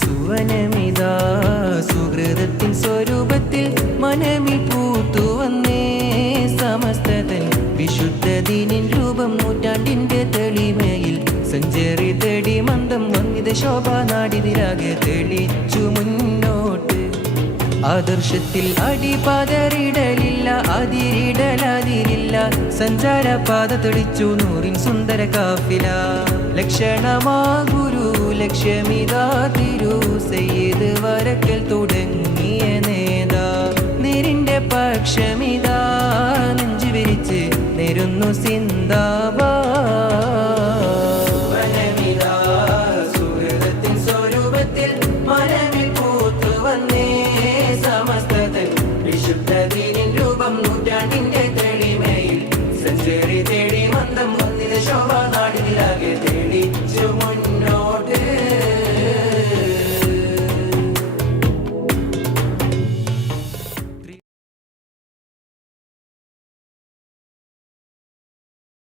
സുവനമിതാ സുഹൃതത്തിൻ സ്വരൂപത്തിൽ മനമിൽ പൂത്തു വന്നേ സമസ്തതൻ വിശുദ്ധ ദീനിൻ രൂപം നൂറ്റാണ്ടിന്റെ തെളിമയിൽ സഞ്ചരി തേടി മന്ദം വന്നിത ശോഭ നാടിതിലാകെ തെളിച്ചു മുന്നോട്ട് ആദർശത്തിൽ അടിപാതറിടലില്ല അതിരിടലതിരില്ല സഞ്ചാരപാത തെളിച്ചു നൂറിൻ സുന്ദര കാഫില ലക്ഷണമാ ഗുരു ലക്ഷ്യമിതാ തിരു സയ്യിദ് വരക്കൽ തുടങ്ങിയ നേതാ നേരിന്റെ പക്ഷമിതാ നെഞ്ചു വിരിച്ച് നേരുന്നു സിന്ദാബാദ്.